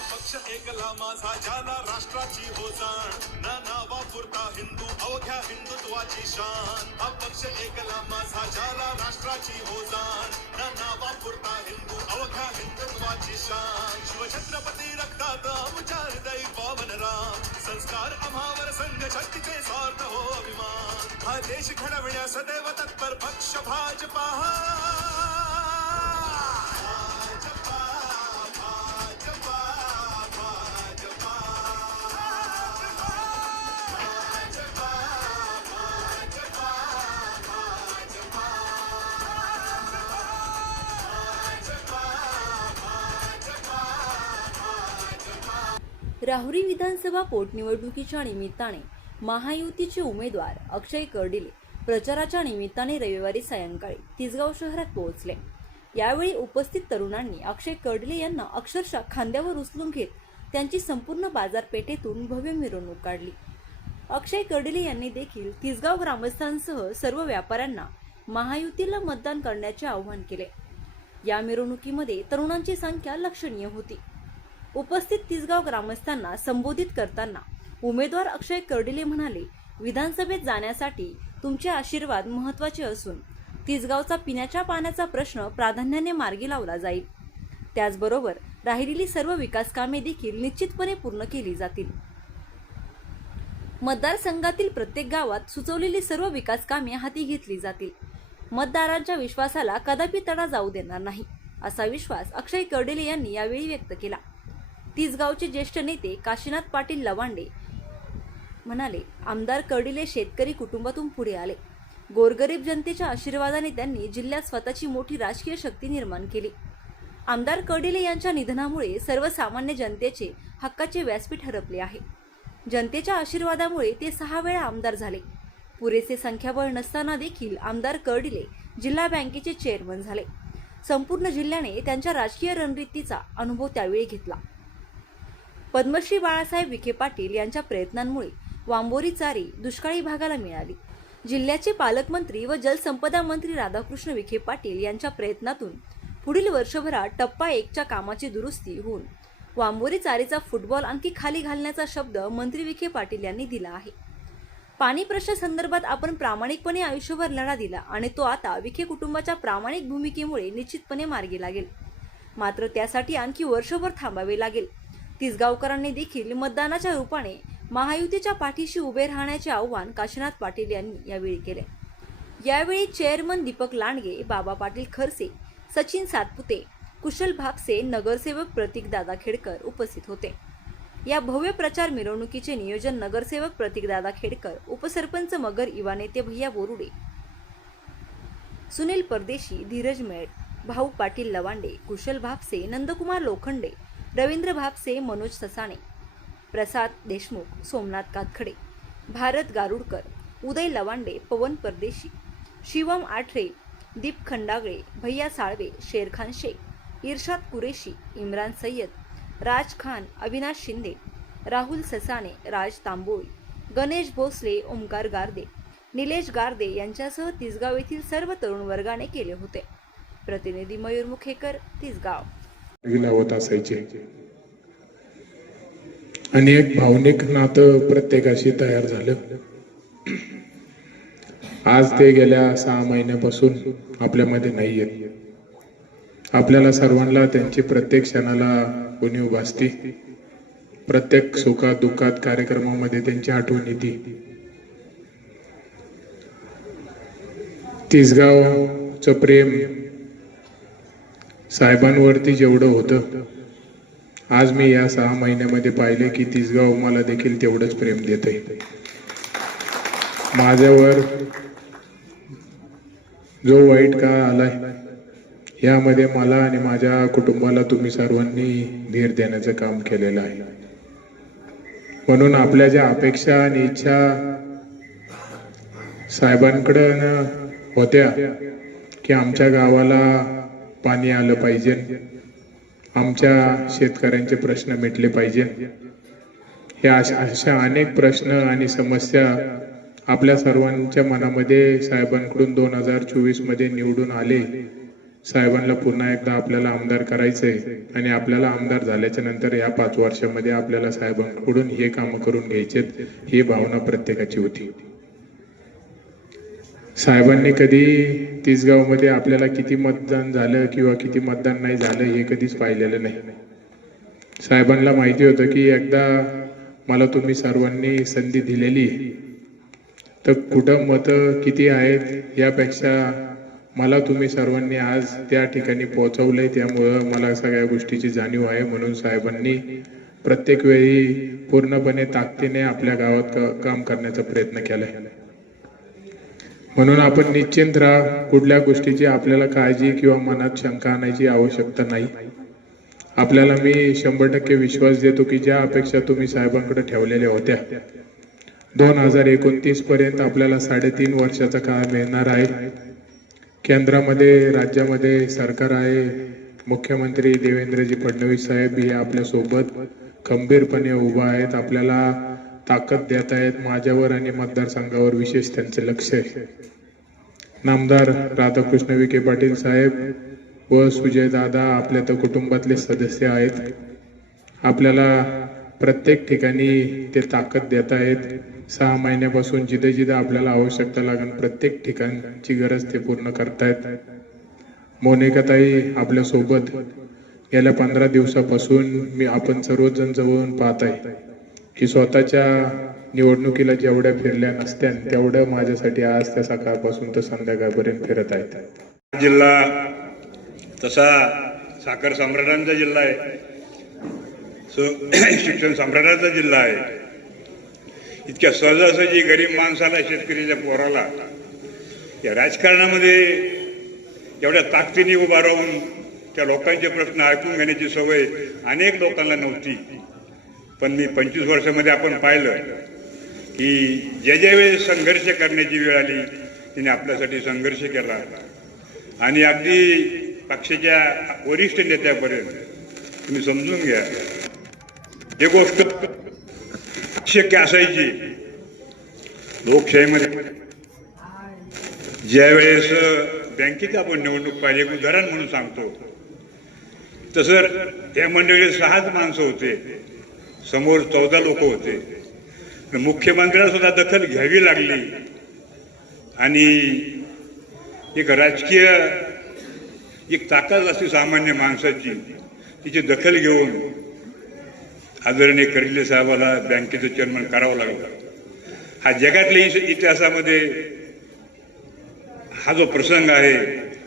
पक्ष एकला माझा ज्याला राष्ट्राची हो जाण ना नावा पुरता हिंदू अवघ्या हिंदुत्वाची शान. हा पक्ष एकला माझा ज्याला राष्ट्राची हो जाण ना नावा पुरता हिंदू अवघ्या हिंदुत्वाची शान. शिवछत्रपती रक्तात आमच्या हृदयी पावन राम संस्कार आम्हावर संघ शक्तीचे सार्थ हो अभिमान. हा देश घडविण्यास सदैव तत्पर पक्ष भाजपा. राहुरी विधानसभा पोटनिवडणुकीच्या निमित्ताने महायुतीचे उमेदवार अक्षय कर्डिले प्रचाराच्या निमित्ताने रविवारी सायंकाळी तिसगाव शहरात पोहोचले. यावेळी उपस्थित तरुणांनी अक्षय कर्डिले यांना अक्षरशः खांद्यावर उचलून घेत त्यांची संपूर्ण बाजारपेठेतून भव्य मिरवणूक काढली. अक्षय कर्डिले यांनी देखील तिसगाव ग्रामस्थांसह सर्व व्यापाऱ्यांना महायुतीला मतदान करण्याचे आवाहन केले. या मिरवणुकीमध्ये तरुणांची संख्या लक्षणीय होती. उपस्थित तिसगाव ग्रामस्थांना संबोधित करताना उमेदवार अक्षय कर्डिले म्हणाले, विधानसभेत जाण्यासाठी तुमचे आशीर्वाद महत्त्वाचे असून तिसगावचा पिण्याच्या पाण्याचा प्रश्न प्राधान्याने मार्गी लावला जाईल. त्याचबरोबर राहिलेली सर्व विकास कामे देखील निश्चितपणे पूर्ण केली जातील. मतदारसंघातील प्रत्येक गावात सुचवलेली सर्व विकास कामे हाती घेतली जातील. मतदारांच्या विश्वासाला कदापि तडा जाऊ देणार नाही, असा विश्वास अक्षय कर्डिले यांनी यावेळी व्यक्त केला. तिसगावचे ज्येष्ठ नेते काशीनाथ पाटील लवांडे म्हणाले, आमदार कर्डिले शेतकरी कुटुंबातून पुढे आले. गोरगरीब जनतेच्या आशीर्वादाने त्यांनी जिल्ह्यात स्वतःची मोठी राजकीय शक्ती निर्माण केली. आमदार कर्डिले यांच्या निधनामुळे सर्वसामान्य जनतेचे हक्काचे व्यासपीठ हरपले आहे. जनतेच्या आशीर्वादामुळे ते 6 वेळा आमदार झाले. पुरेसे संख्याबळ नसताना देखील आमदार कर्डिले जिल्हा बँकेचे चेअरमन झाले. संपूर्ण जिल्ह्याने त्यांच्या राजकीय रणनीतीचा अनुभव त्यावेळी घेतला. पद्मश्री बाळासाहेब विखे पाटील यांच्या प्रयत्नांमुळे वांबोरी चारी दुष्काळी भागाला मिळाली. जिल्ह्याचे पालकमंत्री व जलसंपदा मंत्री राधाकृष्ण विखे पाटील यांच्या प्रयत्नातून पुढील वर्षभरात टप्पा 1च्या कामाची दुरुस्ती होऊन वांबोरी चारीचा फुटबॉल आणखी खाली घालण्याचा शब्द मंत्री विखे पाटील यांनी दिला आहे. पाणी प्रश्न संदर्भात आपण प्रामाणिकपणे आयुष्यभर लढा दिला आणि तो आता विखे कुटुंबाच्या प्रामाणिक भूमिकेमुळे निश्चितपणे मार्गी लागेल. मात्र त्यासाठी आणखी वर्षभर थांबावे लागेल. तिसगावकरांनी देखील मतदानाच्या रूपाने महायुतीच्या पाठीशी उभे राहण्याचे आवाहन काशीनाथ पाटील यांनी यावेळी केले. यावेळी चेअरमन दीपक लांडगे, बाबा पाटील खरसे, सचिन सातपुते, कुशल भापसे, नगरसेवक प्रतीकदादा खेडकर उपस्थित होते. या भव्य प्रचार मिरवणुकीचे नियोजन नगरसेवक प्रतीकदादा खेडकर, उपसरपंच मगर युवा नेते भैया बोरुडे, सुनील परदेशी, धीरज मेट, भाऊ पाटील लवांडे, कुशल भापसे, नंदकुमार लोखंडे, रवींद्र भापसे, मनोज ससाणे, प्रसाद देशमुख, सोमनाथ कातखडे, भारत गारुडकर, उदय लवांडे, पवन परदेशी, शिवम आठरे, दीप खंडागळे, भैया साळवे, शेरखान शेख, इर्शाद कुरेशी, इम्रान सय्यद, राज खान, अविनाश शिंदे, राहुल ससाणे, राज तांबोळी, गणेश भोसले, ओमकार गारदे, निलेश गारदे यांच्यासह तिसगाव येथील सर्व तरुण वर्गाने केले होते. प्रतिनिधी मयूर मुखेकर, तिसगाव. होत असायचे आणि एक भावनिक नातं प्रत्येकाशी तयार झालं. आज ते गेल्या 6 महिन्यापासून आपल्यामध्ये नाहीये. आपल्याला सर्वांना त्यांची प्रत्येक क्षणाला उणीव भासती. प्रत्येक सुखात दुःखात कार्यक्रमामध्ये त्यांची आठवण येते. तिसगावचं प्रेम साहेबांवरती जेवढं होतं, आज मी या 6 महिन्यामध्ये पाहिले की तिसगाव मला देखील तेवढंच प्रेम देत आहे. माझ्यावर जो वाईट काळ आलाय यामध्ये मला आणि माझ्या कुटुंबाला तुम्ही सर्वांनी धीर देण्याचं काम केलेलं आहे. म्हणून आपल्या ज्या अपेक्षा आणि इच्छा साहेबांकडं होत्या की आमच्या गावाला पाणी आलं पाहिजे, आमच्या शेतकऱ्यांचे प्रश्न मिटले पाहिजे, हे अशा अनेक प्रश्न आणि समस्या आपल्या सर्वांच्या मनामध्ये साहेबांकडून 2024 मध्ये निवडून आले. साहेबांना पुन्हा एकदा आपल्याला आमदार करायचंय आणि आपल्याला आमदार झाल्याच्या नंतर या 5 वर्षामध्ये आपल्याला साहेबांकडून हे कामं करून घ्यायचेत, ही भावना प्रत्येकाची होती. साहेबांनी कधी तिसगावमध्ये आपल्याला किती मतदान झालं किंवा किती मतदान नाही झालं हे कधीच पाहिलेलं नाही. साहेबांना माहिती होतं की एकदा मला तुम्ही सर्वांनी संधी दिलेली तर कुठं मतं किती आहेत यापेक्षा मला तुम्ही सर्वांनी आज त्या ठिकाणी पोहोचवलंय, त्यामुळं मला सगळ्या गोष्टीची जाणीव आहे. म्हणून साहेबांनी प्रत्येक वेळी पूर्णपणे ताकदीने आपल्या गावात काम करण्याचा प्रयत्न केलाय. म्हणून आपण निश्चिंत राहा, कुठल्या गोष्टीची आपल्याला काळजी किंवा मनात शंका आणायची आवश्यकता नाही. आपल्याला मी 100% विश्वास देतो की ज्या अपेक्षा तुम्ही साहेबांकडे ठेवलेल्या होत्या 2029 पर्यंत आपल्याला 3.5 वर्षाचा काळ मिळणार आहे. केंद्रामध्ये राज्यामध्ये सरकार आहे, मुख्यमंत्री देवेंद्रजी फडणवीस साहेब हे आपल्या सोबत खंबीरपणे उभा आहेत, आपल्याला ताकद देत आहेत. माझ्यावर आणि मतदारसंघावर विशेष त्यांचे लक्ष आहे. नामदार राधाकृष्ण विखे पाटील साहेब व सुजय दादा आपल्या तर कुटुंबातले सदस्य आहेत. आपल्याला प्रत्येक ठिकाणी ते ताकद देत आहेत. 6 महिन्यापासून जिथे जिथे आपल्याला आवश्यकता लागेल प्रत्येक ठिकाणची गरज ते पूर्ण करतायत. मोनिकाताई आपल्या सोबत गेल्या 15 दिवसापासून आपण सर्वजण जवळून पाहत आहे की स्वतःच्या निवडणुकीला जेवढ्या फिरल्या नसत्या तेवढं माझ्यासाठी आज त्या सकाळपासून तर संध्याकाळपर्यंत फिरत आहेत. जिल्हा तसा साखर सम्राटांचा जिल्हा आहे, शिक्षण सम्राटांचा जिल्हा आहे. इतक्या सहजासहजी गरीब माणसाला, शेतकऱ्याच्या पोराला या राजकारणामध्ये एवढ्या ताकदीने उभा राहून त्या लोकांचे प्रश्न ऐकून घेण्याची सवय अनेक लोकांना नव्हती. पण मी 25 वर्षामध्ये आपण पाहिलं की ज्या वेळेस संघर्ष करण्याची वेळ आली तिने आपल्यासाठी संघर्ष केला आणि अगदी पक्षाच्या वरिष्ठ नेत्यापर्यंत तुम्ही समजून घ्या जे गोष्ट शक्य असायची लोकशाहीमध्ये. ज्यावेळेस बँकेची आपण निवडणूक पाहिली, एक उदाहरण म्हणून सांगतो, तसं त्या मंडळीत 6च माणसं होते, समोर 14 लोक होते. मुख्यमंत्र्यांना सुद्धा दखल घ्यावी लागली आणि एक राजकीय एक ताकद असते सामान्य माणसाची, तिची दखल घेऊन आदरणीय कर्डिले साहेबाला बँकेचं चेअरमन करावं लागलं. हा जगातल्या इतिहासामध्ये हा जो प्रसंग आहे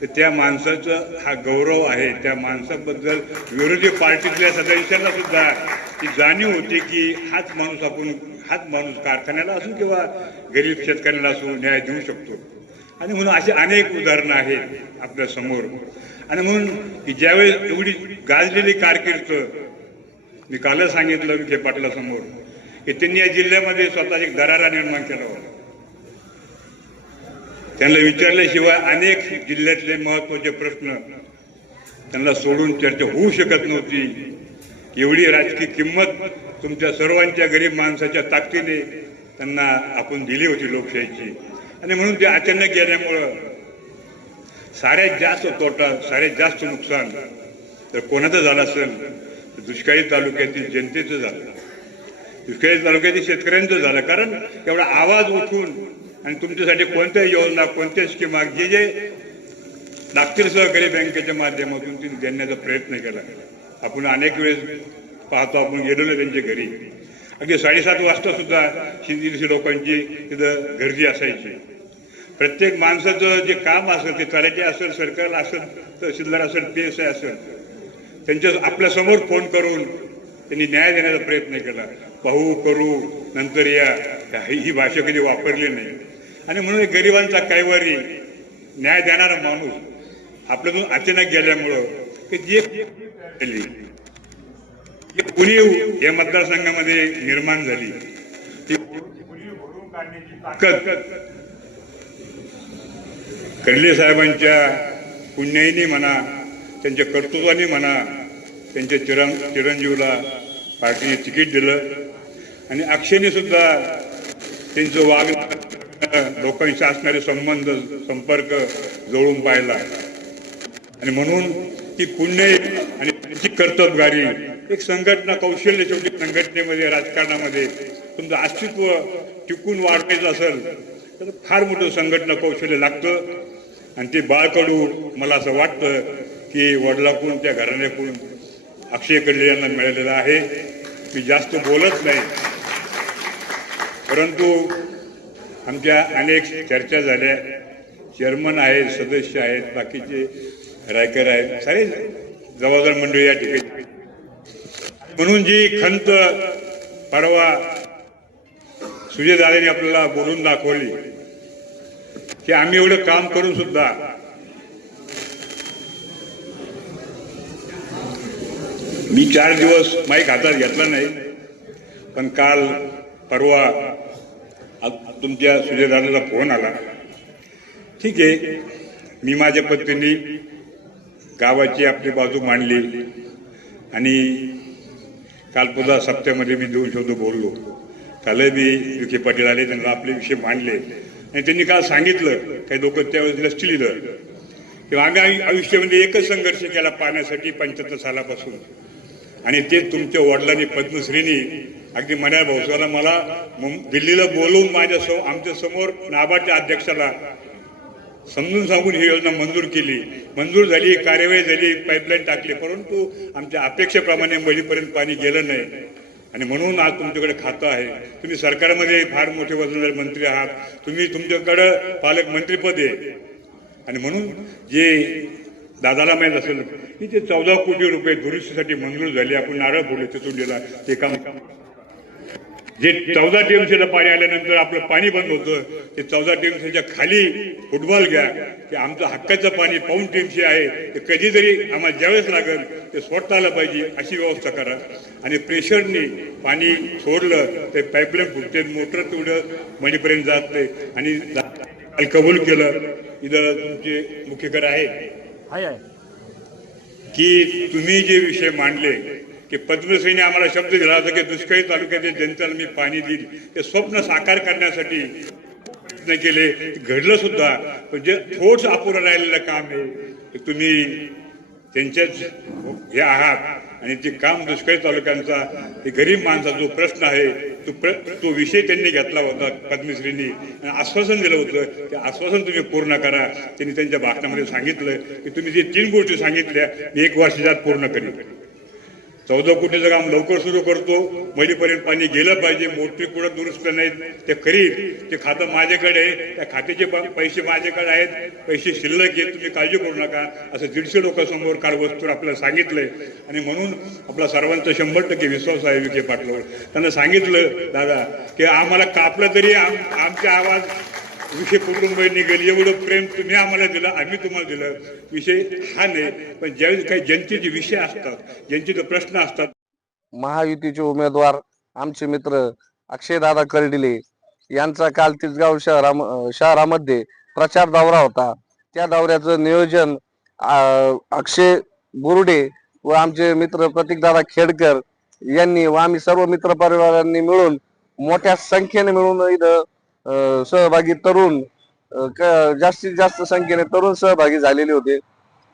तर त्या माणसाचं हा गौरव आहे. त्या माणसाबद्दल विरोधी पार्टीतल्या सदस्यांना सुद्धा ती जाणीव होती की हाच माणूस कारखान्याला असू किंवा गरीब शेतकऱ्याला असू न्याय देऊ शकतो. आणि म्हणून अशी अनेक उदाहरणं आहेत आपल्या समोर. आणि म्हणून की ज्यावेळेस एवढी गाजलेली कारकीर्द मी कालच सांगितलं विखे पाटलासमोर की त्यांनी या जिल्ह्यामध्ये स्वतः एक दरारा निर्माण केला होता. त्यांना विचारल्याशिवाय अनेक जिल्ह्यातले महत्वाचे प्रश्न त्यांना सोडून चर्चा होऊ शकत नव्हती. एवढी राजकीय किंमत तुमच्या सर्वांच्या गरीब माणसाच्या ताकदीने त्यांना आपण दिली होती लोकशाहीची. आणि म्हणून ते अचानक गेल्यामुळं साऱ्यात जास्त तोटा, साऱ्यात जास्त नुकसान तर कोणाचं झालं असेल तर दुष्काळी तालुक्यातील जनतेचं झालं, दुष्काळी तालुक्यातील शेतकऱ्यांचं झालं. कारण एवढा आवाज उठून आणि तुमच्यासाठी कोणत्या योजना, कोणत्या स्कीमा जे लागतील सहकारी बँकेच्या माध्यमातून ती देण्याचा प्रयत्न केला. आपण अनेक वेळेस पाहतो, आपण गेलेलो त्यांच्या घरी, अगदी 7:30 वाजता सुद्धा 100 लोकांची तिथं गर्दी असायची. प्रत्येक माणसाचं जे काम असेल ते तलाठी असेल, सरकार असेल, तहसीलदार असेल, PSI असेल, त्यांच्या आपल्यासमोर फोन करून त्यांनी न्याय देण्याचा प्रयत्न केला. पाहू, करू, नंतर या, ही भाषा कधी वापरली नाही. आणि म्हणून गरिबांचा कैवारी न्याय देणारा माणूस आपल्यातून अचानक गेल्यामुळं की जे उणीव या मतदारसंघामध्ये निर्माण झाली ती भरून काढण्याची ताकद कर्डिले साहेबांच्या पुण्याईने म्हणा, त्यांच्या कर्तृत्वाने म्हणा, त्यांच्या चिरंजीवला पार्टीने तिकीट दिलं आणि अक्षयने सुद्धा त्यांचं लोकांशी असणारे संबंध, संपर्क जवळून पाहिला. आणि म्हणून ती पुण्य आणि त्यांची कर्तबगारी, एक संघटना कौशल्य, शेवटी संघटनेमध्ये, राजकारणामध्ये तुमचं अस्तित्व टिकून वाढवायचं असेल तर फार मोठं संघटना कौशल्य लागतं. आणि ते बाळकडू मला असं वाटतं की वडिलाकडून, त्या घराण्याकडून अक्षय कर्डिले यांना मिळालेलं आहे. मी जास्त बोलत नाही, परंतु आमच्या अनेक चर्चा झाल्या. चेअरमन आहेत, सदस्य आहेत, बाकीचे रायकर आहेत, सारे जबाबदार मंडळी या ठिकाणी. म्हणून जी खंत परवा सुजयदादांनी आपल्याला बोलून दाखवली की आम्ही एवढं काम करून सुद्धा मी 4 दिवस माईक हातात घेतला नाही, पण काल परवा तुमच्या सुजयदादाला फोन आला. ठीक आहे, मी माझ्या पद्धतीने गावाची आपली बाजू मांडली आणि काल पुन्हा सप्त्यामध्ये मी 2 शब्द बोललो. कालही मी विखे पाटील आले, त्यांना आपले विषय मांडले आणि त्यांनी काल सांगितलं, काही लोक त्यावेळेस लक्ष लिहिलं की आम्ही आयुष्यामध्ये एकच संघर्ष केला पाण्यासाठी 75 सालापासून, आणि ते तुमच्या वडिलांनी पद्मश्रीनी अगदी मन्या भाऊसाला मला दिल्लीला बोलवून आमच्या समोर नाबार्डच्या अध्यक्षाला समजून सांगून ही योजना मंजूर केली. मंजूर झाली, कार्यवाही झाली, पाईपलाईन टाकली, परंतु आमच्या अपेक्षेप्रमाणे मळीपर्यंत पाणी गेलं नाही. आणि म्हणून आज तुमच्याकडे खातं आहे. तुम्ही सरकारमध्ये फार मोठे वजनदार मंत्री आहात, तुमच्याकडं पालकमंत्रीपद आहे. आणि म्हणून जे दादाला माहीत असेल की ते 14 कोटी रुपये दुरुस्तीसाठी मंजूर झाले. आपण नारळ फोडले, तिथून दिला ते काम. जे 14 टीएमसीला पाणी आल्यानंतर आपलं पाणी बंद होतं, ते 14 टीएमसीच्या खाली फुटबॉल घ्या की आमचं हक्काचं पाणी पाऊण टीएमसी आहे, ते कधीतरी आम्हाला ज्यावेळेस लागेल ते सोडता आलं पाहिजे, अशी व्यवस्था करा. आणि प्रेशरने पाणी सोडलं तर पाईपलाईन फुटते, मोटर तेवढं मणीपर्यंत जात नाही. आणि कबूल केलं, इथं तुमचे मुख्यकर आहे की तुम्ही जे विषय मांडले की पद्मश्रीने आम्हाला शब्द दिला होता की दुष्काळी तालुक्यातील जनतेला मी पाणी देईल, ते स्वप्न साकार करण्यासाठी प्रयत्न केले, घडलं सुद्धा. पण जे थोडंसं अपुरं राहिलेलं काम आहे ते तुम्ही त्यांच्याच हे आहात. आणि ते काम दुष्काळी तालुक्यांचा, ते गरीब माणसाचा जो प्रश्न आहे तो विषय त्यांनी घेतला होता पद्मश्रींनी आणि आश्वासन दिलं होतं. ते आश्वासन तुम्ही पूर्ण करा. त्यांनी त्यांच्या भाषणामध्ये सांगितलं की तुम्ही जे 3 गोष्टी सांगितल्या मी 1 वर्षात पूर्ण करेन. 14 कोटीचं काम लवकर सुरू करतो, मळीपर्यंत पाणी गेलं पाहिजे, मोठी कुठं दुरुस्त नाहीत ते करील, ते खातं माझ्याकडे आहे, त्या खात्याचे पैसे माझ्याकडे आहेत, पैसे शिल्लक आहेत, तुम्ही काळजी करू नका, असं 150 लोकांसमोर काल वस्तूवर आपल्याला सांगितलंय. आणि म्हणून आपला सर्वांचा 100% विश्वास आहे विखे पाटलावर. त्यांना सांगितलं दादा की आम्हाला कापलं तरी आमचा आवाज विषय कुटुंब निघेल, एवढं प्रेम तुम्ही आम्हाला दिलं, आम्ही तुम्हाला दिलं. विषय हा नाही, पण ज्यावेळेस काही जनतेचे विषय असतात, जनतेचे प्रश्न असतात. महायुतीचे उमेदवार आमचे मित्र अक्षयदादा कर्डिले यांचा काल तिसगाव शहरामध्ये प्रचार दौरा होता. त्या दौऱ्याचं नियोजन अक्षय बुर्डे व आमचे मित्र प्रतीकदादा खेडकर यांनी व आम्ही सर्व मित्र परिवारांनी मिळून मोठ्या संख्येने मिळून इथं सहभागी तरुण, जास्तीत जास्त संख्येने तरुण सहभागी झालेले होते.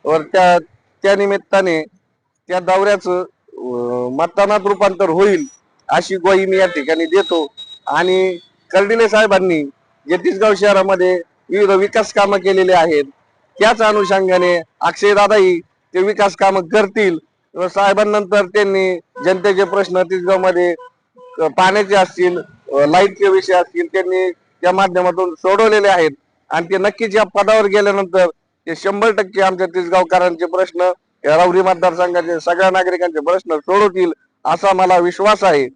व त्या निमित्ताने त्या दौऱ्याचं मतदानात रूपांतर होईल अशी ग्वाही मी या ठिकाणी देतो. आणि कर्डिले साहेबांनी जे तिसगाव शहरामध्ये विविध विकास कामं केलेले आहेत, त्याच अनुषंगाने अक्षयदादाही ते विकास कामं करतील. व साहेबांनंतर त्यांनी जनतेचे प्रश्न तिसगाव मध्ये पाण्याचे असतील, लाईटचे विषय असतील, त्यांनी त्या माध्यमातून सोडवलेले आहेत. आणि ते नक्कीच या पदावर गेल्यानंतर ते 100% आमच्या तिसगावकरांचे प्रश्न, राहुरी मतदारसंघाचे सगळ्या नागरिकांचे प्रश्न सोडवतील असा मला विश्वास आहे.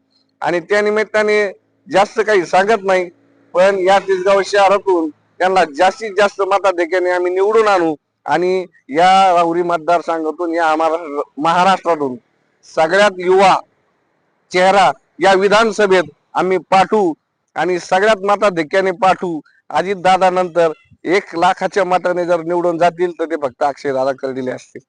आणि त्या निमित्ताने जास्त काही सांगत नाही, पण या तिसगाव शहरातून त्यांना जास्तीत जास्त मताधिक्याने आम्ही निवडून आणू. आणि या राहुरी मतदारसंघातून, या महाराष्ट्रातून सगळ्यात युवा चेहरा या विधानसभेत आम्ही पाठवू आणि सगळ्यात मताधिक्याने पाठवू. अजित दादा नंतर 1 लाखाच्या मताने जर निवडून जातील तर ते फक्त अक्षयदादा कर्डिले असतील.